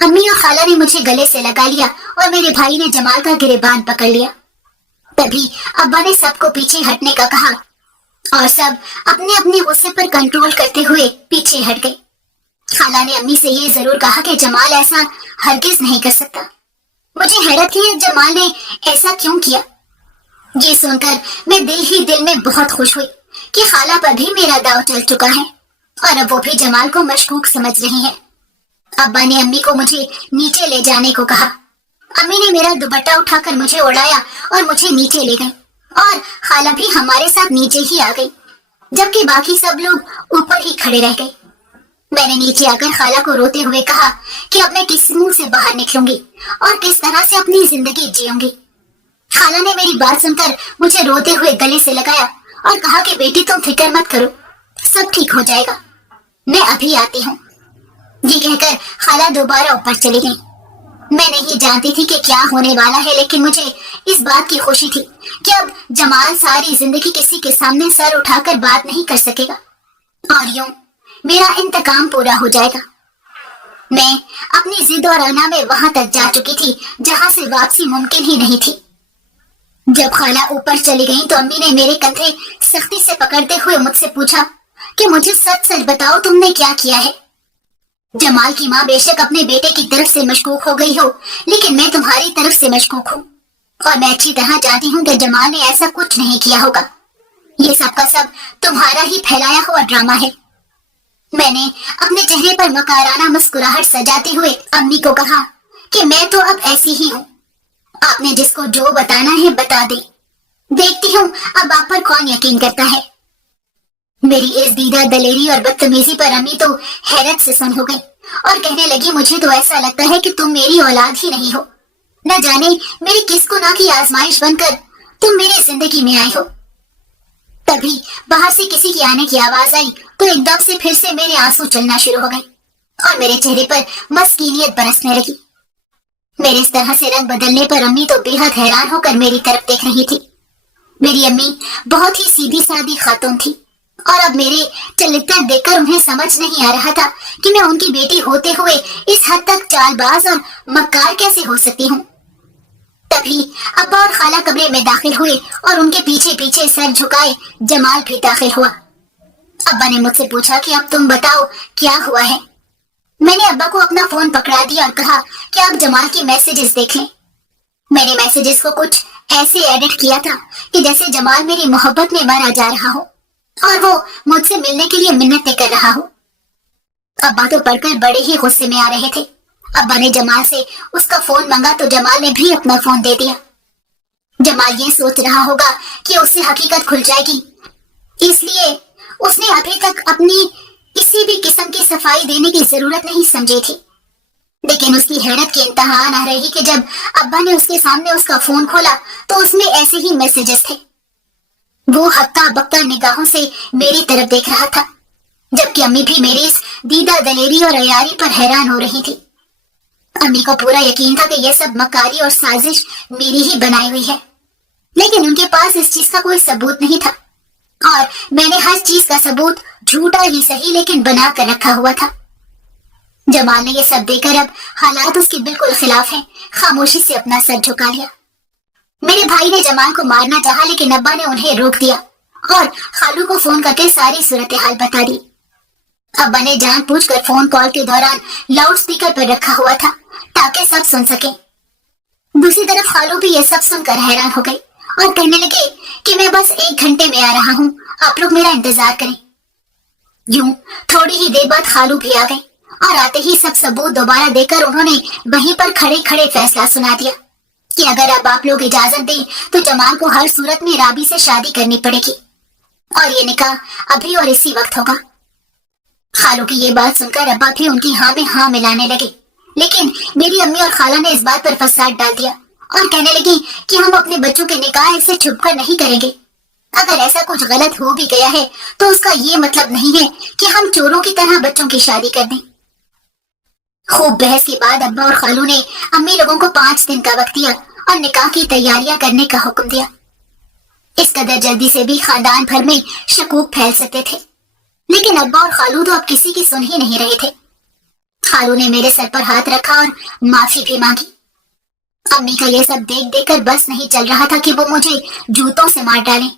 अम्मी और खाला ने मुझे गले से लगा लिया और मेरे भाई ने जमाल का गिरेबान पकड़ लिया। तभी अब्बा ने सबको पीछे हटने का कहा और सब अपने अपने गुस्से पर कंट्रोल करते हुए पीछे हट गए। खाला ने अम्मी से ये जरूर कहा कि जमाल ऐसा हरगिज नहीं कर सकता। मुझे हैरत थी जमाल ने ऐसा क्यों किया। ये सुनकर मैं दिल ही दिल में बहुत खुश हुई कि खाला पर भी मेरा दाव चल चुका है और अब वो भी जमाल को मशकूक समझ रही है। अब्बा ने अम्मी को मुझे नीचे ले जाने को कहा। अम्मी ने मेरा दुपट्टा उठाकर मुझे उड़ाया और मुझे नीचे ले गई और खाला भी हमारे साथ नीचे ही आ गई, जबकि बाकी सब लोग ऊपर ही खड़े रह गए। मैंने नीचे आकर खाला को रोते हुए कहा कि अब मैं किस मुंह से बाहर निकलूंगी और किस तरह से अपनी जिंदगी जीऊंगी। खाला ने मेरी बात सुनकर मुझे रोते हुए गले से लगाया और कहा कि बेटी तुम फिक्र मत करो, सब ठीक हो जाएगा, मैं अभी आती हूँ। ये कहकर खाला दोबारा ऊपर चली गई। मैं नहीं जानती थी कि क्या होने वाला है, लेकिन मुझे इस बात की खुशी थी कि अब जमाल सारी जिंदगी किसी के सामने सर उठाकर बात नहीं कर सकेगा और यूं मेरा इंतकाम पूरा हो जाएगा। मैं अपनी जिद और अना में वहां तक जा चुकी थी जहां से वापसी मुमकिन ही नहीं थी। जब खाला ऊपर चली गई तो अम्मी ने मेरे कंधे सख्ती से पकड़ते हुए मुझसे पूछा कि मुझे सच सच बताओ तुमने क्या किया है। जमाल की माँ बेशक अपने बेटे की तरफ से मशकूक हो गई हो, लेकिन मैं तुम्हारी तरफ से मशकूक हूँ और मैं अच्छी तरह जानती हूँ कि जमाल ने ऐसा कुछ नहीं किया होगा। ये सब का सब तुम्हारा ही फैलाया हुआ ड्रामा है। मैंने अपने चेहरे पर मकाराना मुस्कुराहट सजाते हुए अम्मी को कहा कि मैं तो अब ऐसी ही हूँ, आपने जिसको जो बताना है बता दे, देखती हूँ अब आप पर कौन यकीन करता है। मेरी इस दीदा दलेरी और बदतमीजी पर अम्मी तो हैरत से सुन हो गई और कहने लगी मुझे तो ऐसा लगता है कि तुम मेरी औलाद ही नहीं हो, न जाने मेरी किस गुनाह की आजमाइश बनकर तुम मेरी जिंदगी में आई हो। तभी बाहर से किसी की आने की आवाज आई तो एकदम से फिर से मेरे आंसू चलना शुरू हो गए और मेरे चेहरे पर मस्कीनियत बरसने लगी। मेरे इस तरह से रंग बदलने पर अम्मी तो बेहद हैरान होकर मेरी तरफ देख रही थी। मेरी अम्मी बहुत ही सीधी सादी खातून थी और अब मेरे चरित्र देखकर उन्हें समझ नहीं आ रहा था कि मैं उनकी बेटी होते हुए इस हद तक चालबाज और मक्कार कैसे हो सकती हूँ। तभी अब्बा और खाला कमरे में दाखिल हुए और उनके पीछे पीछे सर झुकाए जमाल भी दाखिल हुआ। अब्बा ने मुझसे पूछा कि अब तुम बताओ क्या हुआ है। मैंने अब्बा को अपना फोन पकड़ा दिया और कहा कि आप जमाल की मैसेजेस देख लें। मैंने मैसेजेस को कुछ ऐसे एडिट किया था कि जैसे जमाल मेरी मोहब्बत में मरा जा रहा हो और वो मुझसे मिलने के लिए मिन्नतें कर रहा हो। अब्बा तो पढ़कर बड़े ही गुस्से में आ रहे थे। अब्बा ने जमाल से उसका फोन मांगा तो जमाल ने भी अपना फोन दे दिया। जमाल ये सोच रहा होगा कि उससे हकीकत खुल जाएगी, इसलिए उसने अभी तक अपनी किसी भी किस्म की सफाई देने की जरूरत नहीं समझी थी। लेकिन उसकी हैरत की इंतहा न रही कि जब अब्बा ने उसके सामने उसका फोन खोला तो उसमें ऐसे ही मैसेजेस थे। वो हक्का बक्का निगाहों से मेरी तरफ देख रहा था, जबकि अम्मी भी मेरी इस दीदा दलेरी और अयारी पर हैरान हो रही थी। अम्मी को पूरा यकीन था कि यह सब मकारी और साजिश मेरी ही बनाई हुई है, लेकिन उनके पास इस चीज का कोई सबूत नहीं था और मैंने हर चीज का सबूत झूठा ही सही लेकिन बना कर रखा हुआ था। जमाल ने यह सब देखकर अब हालात उसके बिल्कुल खिलाफ हैं, खामोशी से अपना सर झुका लिया। मेरे भाई ने जमाल को मारना चाहा, लेकिन अब्बा ने उन्हें रोक दिया और खालू को फोन करके सारी सूरत हाल बता दी। अब्बा ने जानबूझकर फोन कॉल के दौरान लाउड स्पीकर पर रखा हुआ था ताकि सब सुन सके। दूसरी तरफ खालू भी ये सब सुनकर हैरान हो गई और कहने लगी कि मैं बस 1 घंटे में आ रहा हूँ, आप लोग मेरा इंतजार करें। यूं थोड़ी ही देर बाद खालू भी आ गई और आते ही सब सबूत दोबारा देकर उन्होंने वहीं पर खड़े खड़े फैसला सुना दिया कि अगर अब आप लोग इजाजत दें तो जमाल को हर सूरत में राबी से शादी करनी पड़ेगी और ये निकाह अभी और इसी वक्त होगा। खालू की ये बात सुनकर अब्बा भी उनकी हाँ में हाँ मिलाने लगे, लेकिन मेरी अम्मी और खाला ने इस बात पर फसाद डाल दिया और कहने लगी कि हम अपने बच्चों के निकाह ऐसे छुपकर नहीं करेंगे। अगर ऐसा कुछ गलत हो भी गया है तो उसका ये मतलब नहीं है कि हम चोरों की तरह बच्चों की शादी कर दें। खूब बहस के बाद अब्बा और खालू ने अम्मी लोगों को 5 दिन का वक्त दिया और निकाह की तैयारियां करने का हुक्म दिया। इस कदर जल्दी से भी खानदान भर में शकूक फैल सकते थे, लेकिन अब्बा और खालू तो अब किसी की सुन ही नहीं रहे थे। खालू ने मेरे सर पर हाथ रखा और माफी भी मांगी। अम्मी का यह सब देख देख कर बस नहीं चल रहा था कि वो मुझे जूतों से मार डालें।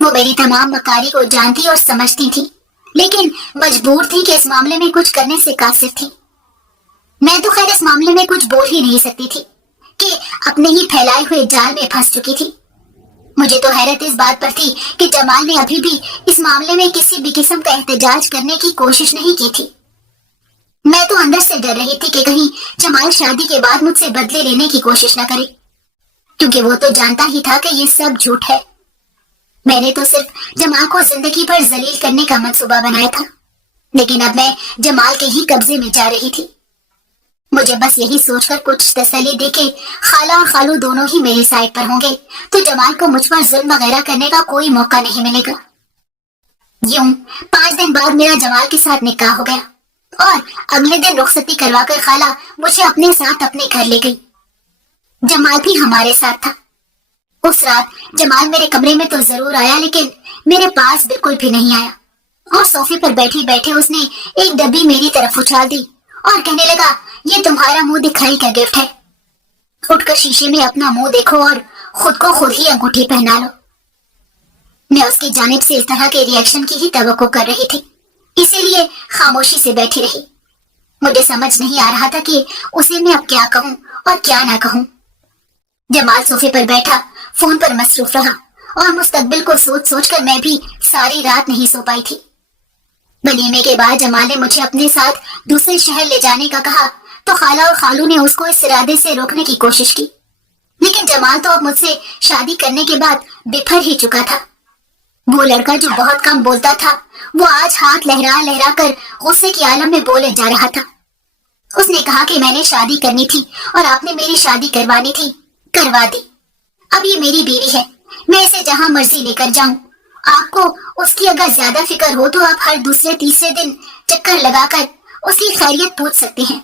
वो मेरी तमाम मकारी को जानती और समझती थी, लेकिन मजबूर थी कि इस मामले में कुछ करने से कासिर थी। मैं तो खैर इस मामले में कुछ बोल ही नहीं सकती थी कि अपने ही फैलाए हुए जाल में फंस चुकी थी। मुझे तो हैरत इस बात पर थी कि जमाल ने अभी भी इस मामले में किसी भी किस्म का एहतजाज करने की कोशिश नहीं की थी। मैं तो अंदर से डर रही थी कि कहीं जमाल शादी के बाद मुझसे बदले लेने की कोशिश न करे, क्योंकि वो तो जानता ही था कि ये सब झूठ है। मैंने तो सिर्फ जमाल को जिंदगी भर जलील करने का मंसूबा बनाया था, लेकिन अब मैं जमाल के ही कब्जे में जा रही थी। मुझे बस यही सोचकर कुछ तसल्ली देके खाला और खालू दोनों ही मेरी साइड पर होंगे तो जमाल को मुझ पर जुल्म वगैरह करने का कोई मौका नहीं मिलेगा। यूं 5 दिन बाद मेरा जमाल के साथ निकाह हो गया और अगले दिन रुखसती करवाकर खाला मुझे अपने साथ अपने घर ले गई। जमाल भी हमारे साथ था। उस रात जमाल मेरे कमरे में तो जरूर आया, लेकिन मेरे पास बिल्कुल भी नहीं आया और सोफे पर बैठे बैठे उसने एक डब्बी मेरी तरफ उछाल दी और कहने लगा, ये तुम्हारा मुंह दिखाई का गिफ्ट है, उठकर शीशे में अपना मुंह देखो और खुद को खुद ही अंगूठी पहना लो। मैं उसकी जानिब से इस तरह के रिएक्शन की ही तवक्को कर रही थी, इसीलिए खामोशी से बैठी रही। मुझे समझ नहीं आ रहा था कि उसे मैं अब क्या कहूँ और क्या ना कहूँ। जमाल सोफे पर बैठा फोन पर मसरूफ रहा और मुस्तकबिल को सोच सोच कर मैं भी सारी रात नहीं सो पाई थी। वलीमे के बाद जमाल ने मुझे अपने साथ दूसरे शहर ले जाने का कहा तो खाला और खालू ने उसको इस इरादे से रोकने की कोशिश की, लेकिन जमाल तो अब मुझसे शादी करने के बाद बिफर ही चुका था। वो लड़का जो बहुत कम बोलता था, वो आज हाथ लहरा लहरा कर गुस्से के आलम में बोले जा रहा था। उसने कहा कि मैंने शादी करनी थी और आपने मेरी शादी करवानी थी, करवा दी। अब ये मेरी बीवी है, मैं इसे जहां मर्जी लेकर जाऊं। आपको उसकी अगर ज्यादा फिक्र हो तो आप हर दूसरे तीसरे दिन चक्कर लगाकर उसकी खैरियत पूछ सकते हैं।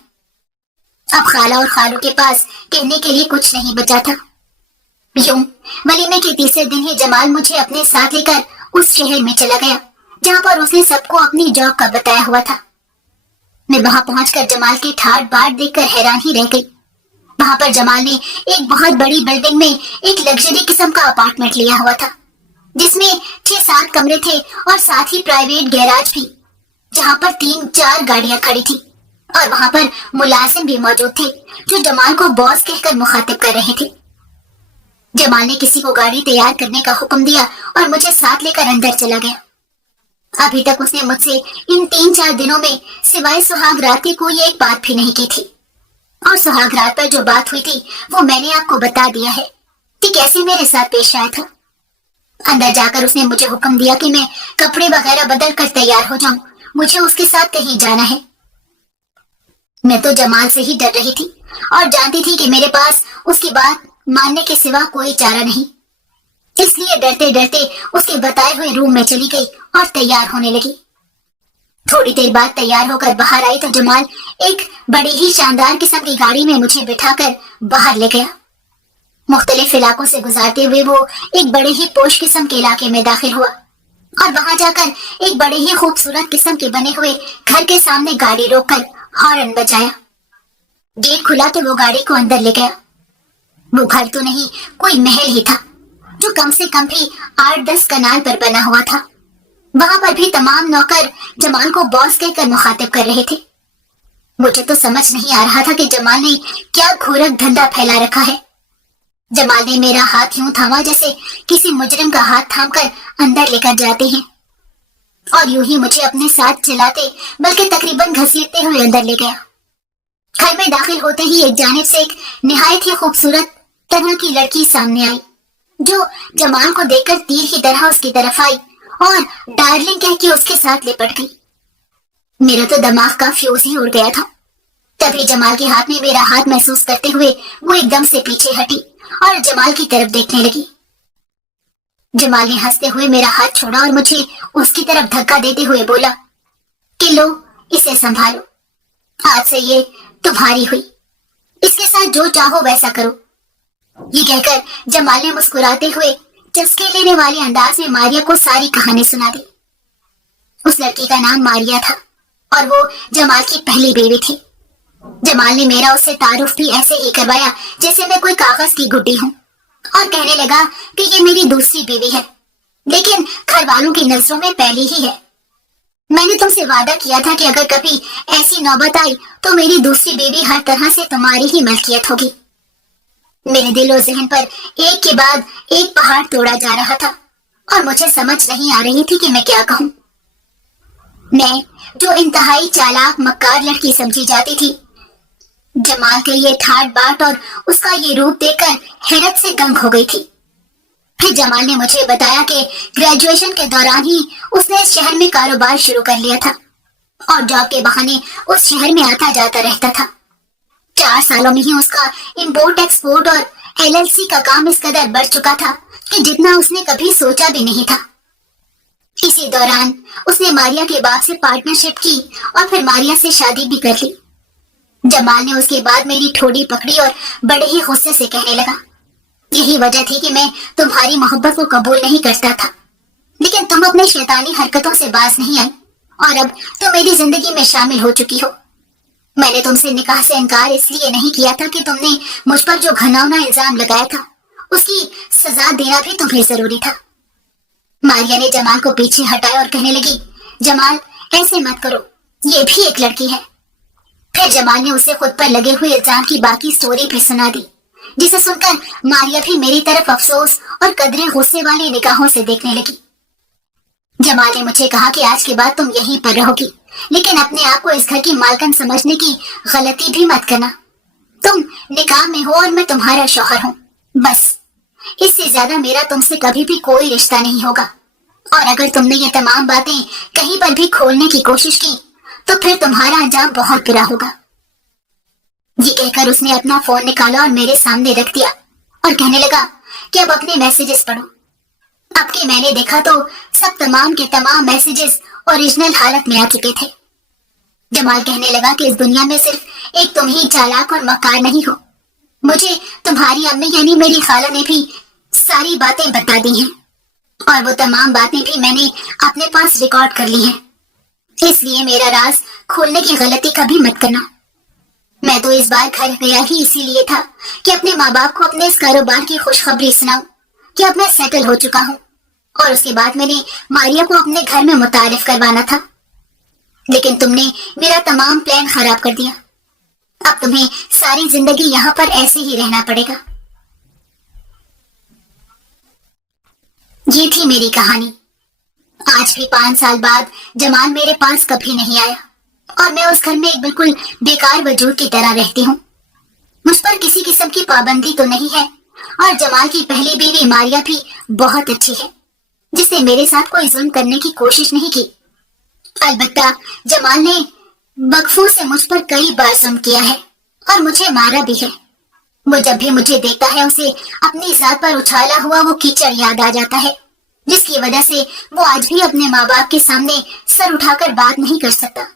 अब खाला और खालू के पास कहने के लिए कुछ नहीं बचा था। यूं वलीमे के तीसरे दिन ही जमाल मुझे अपने साथ लेकर उस शहर में चला गया जहां पर उसने सबको अपनी जॉब का बताया हुआ था। मैं वहां पहुंचकर जमाल के ठाट बाट देखकर हैरान ही रह गई। वहां पर जमाल ने एक बहुत बड़ी बिल्डिंग में एक लग्जरी किस्म का अपार्टमेंट लिया हुआ था, जिसमें 6-7 कमरे थे और साथ ही प्राइवेट गैराज भी, जहां पर 3-4 गाड़ियां खड़ी थी और वहां पर मुलाजिम भी मौजूद थे जो जमाल को बॉस कहकर मुखातिब कर रहे थे। जमाल ने किसी को गाड़ी तैयार करने का हुक्म दिया और मुझे साथ लेकर अंदर चला गया। अभी तक उसने मुझसे इन 3-4 दिनों में सिवाय सुहाग रात की कोई एक बात भी नहीं की थी, और सुहाग रात पर जो बात हुई थी वो मैंने आपको बता दिया है कि कैसे मेरे साथ पेश आया था। अंदर जाकर उसने मुझे हुक्म दिया कि मैं कपड़े वगैरह बदल कर तैयार हो जाऊं, मुझे उसके साथ कहीं जाना है। मैं तो जमाल से ही डर रही थी और जानती थी कि मेरे पास उसकी बात मानने के सिवा कोई चारा नहीं, इसलिए डरते डरते उसके बताए हुए रूम में चली गई और तैयार होने लगी। थोड़ी देर बाद तैयार होकर बाहर आई तो जमाल एक बड़ी ही शानदार किस्म की गाड़ी में मुझे बिठाकर बाहर ले गया। मुख्तलिफ इलाकों से गुजारते हुए वो एक बड़े ही पोश किस्म के इलाके में दाखिल हुआ और वहां जाकर एक बड़े ही खूबसूरत किस्म के बने हुए घर के सामने गाड़ी रोककर हॉर्न बजाया। गेट खुला तो वो गाड़ी को अंदर ले गया। वो घर तो नहीं, कोई महल ही था जो कम से कम भी 8-10 कनाल पर बना हुआ था। वहां पर भी तमाम नौकर जमाल को बॉस कहकर मुखातिब कर रहे थे। मुझे तो समझ नहीं आ रहा था कि जमाल ने क्या घोरक धंधा फैला रखा है जमाल ने मेरा हाथ यूं थामा जैसे किसी मुजरिम का हाथ थामकर अंदर लेकर जाते हैं, और यूं ही मुझे अपने साथ चलाते बल्कि तकरीबन घसीटते हुए अंदर ले गया। घर में दाखिल होते ही एक जानिब से एक निहायत ही खूबसूरत तरह की लड़की सामने आई, जो जमाल को देखकर तीर की तरह उसकी तरफ आई और डार्लिंग कह के उसके साथ लिपट गई। मेरा तो दिमाग का फ्यूज ही उड़ गया था। तभी जमाल के हाथ में मेरा हाथ महसूस करते हुए वो एकदम से पीछे हटी और जमाल की तरफ देखने लगी। जमाल ने हंसते हुए मेरा हाथ छोड़ा और मुझे उसकी तरफ धक्का देते हुए बोला कि लो, इसे संभालो, आज से ये तुम्हारी हुई, इसके साथ जो चाहो वैसा करो। ये कहकर जमाल ने मुस्कुराते हुए चस्के लेने वाले अंदाज में मारिया को सारी कहानी सुना दी। उस लड़की का नाम मारिया था और वो जमाल की पहली बीवी थी। जमाल ने मेरा उससे तारुफ भी ऐसे ही करवाया जैसे मैं कोई कागज की गुड्डी हूँ, और कहने लगा कि ये मेरी दूसरी बीवी है, लेकिन घर वालों की नजरों में पहली ही है। मैंने तुमसे वादा किया था कि अगर कभी ऐसी नौबत आई तो मेरी दूसरी बीवी हर तरह से तुम्हारी ही मलकियत होगी। मेरे दिल और जहन पर एक के बाद एक पहाड़ तोड़ा जा रहा था और मुझे समझ नहीं आ रही थी कि मैं क्या कहूँ। मैं, जो इंतहाई चालाक मक्कार लड़की समझी जाती थी, जमाल के ये ठाट बाट और उसका ये रूप देखकर हैरत से दंग हो गई थी। फिर जमाल ने मुझे बताया कि ग्रेजुएशन के दौरान ही उसने इस शहर में कारोबार शुरू कर लिया था और जॉब के बहाने उस शहर में आता जाता रहता था। 4 सालों में ही उसका इंपोर्ट एक्सपोर्ट और LLC का काम इस कदर बढ़ चुका था कि जितना उसने कभी सोचा भी नहीं था। इसी दौरान उसने मारिया के बाप से पार्टनरशिप की और फिर मारिया से शादी भी कर ली। जमाल ने उसके बाद मेरी ठोड़ी पकड़ी और बड़े ही गुस्से से कहने लगा, यही वजह थी कि मैं तुम्हारी मोहब्बत को कबूल नहीं करता था, लेकिन तुम अपने शैतानी हरकतों से बाज नहीं आई और अब तुम मेरी जिंदगी में शामिल हो चुकी हो। मैंने तुमसे निकाह से इनकार इसलिए नहीं किया था कि तुमने मुझ पर जो घिनौना इल्जाम लगाया था उसकी सजा देना भी तुम्हें जरूरी था। मारिया ने जमाल को पीछे हटाया और कहने लगी, जमाल ऐसे मत करो, ये भी एक लड़की है। फिर जमाल ने उसे खुद पर लगे हुए इल्जाम की बाकी स्टोरी भी सुना दी, जिसे सुनकर मारिया भी मेरी तरफ अफसोस और कदरे गुस्से वाली निगाहों से देखने लगी। जमाल ने मुझे कहा कि आज के बाद तुम यहीं पर रहोगी, लेकिन अपने आप को इस घर की मालकिन समझने की गलती भी मत करना। तुम निकाह में हो और मैं तुम्हारा शौहर हूँ, बस इससे ज्यादा मेरा तुमसे कभी भी कोई रिश्ता नहीं होगा। और अगर तुमने ये तमाम बातें कहीं पर भी खोलने की कोशिश की तो फिर तुम्हारा अंजाम बहुत बुरा होगा। ये कहकर उसने अपना फोन निकाला और मेरे सामने रख दिया और कहने लगा कि अब अपने मैसेजेस पढ़ो। अब के मैंने देखा तो सब तमाम के तमाम मैसेजेस ओरिजिनल हालत में आ चुके थे। जमाल कहने लगा कि इस दुनिया में सिर्फ एक तुम ही चालाक और मक्कार नहीं हो, मुझे तुम्हारी अम्मी यानी मेरी खाला ने भी सारी बातें बता दी हैं और वो तमाम बातें भी मैंने अपने पास रिकॉर्ड कर ली हैं। इसलिए मेरा राज खोलने की गलती कभी मत करना। मैं तो इस बार घर गया ही इसीलिए था कि अपने माँ बाप को अपने इस कारोबार की खुशखबरी सुनाऊं कि अब मैं सेटल हो चुका हूँ, और उसके बाद मैंने मारिया को अपने घर में मुतारिफ करवाना था, लेकिन तुमने मेरा तमाम प्लान खराब कर दिया। अब तुम्हें सारी जिंदगी यहाँ पर ऐसे ही रहना पड़ेगा। ये थी मेरी कहानी। आज भी 5 साल बाद जमाल मेरे पास कभी नहीं आया और मैं उस घर में एक बिल्कुल बेकार वजूद की तरह रहती हूँ। मुझ पर किसी किस्म की पाबंदी तो नहीं है और जमाल की पहली बीवी मारिया भी बहुत अच्छी है, जिसने मेरे साथ कोई जुल्म करने की कोशिश नहीं की। अलबत्ता जमाल ने वक्फों से मुझ पर कई बार जुल्म किया है और मुझे मारा भी है। वो जब भी मुझे देखता है उसे अपनी जात पर उछाला हुआ वो कीचड़ याद आ जाता है, जिसकी वजह से वो आज भी अपने माँ बाप के सामने सर उठाकर बात नहीं कर सकता।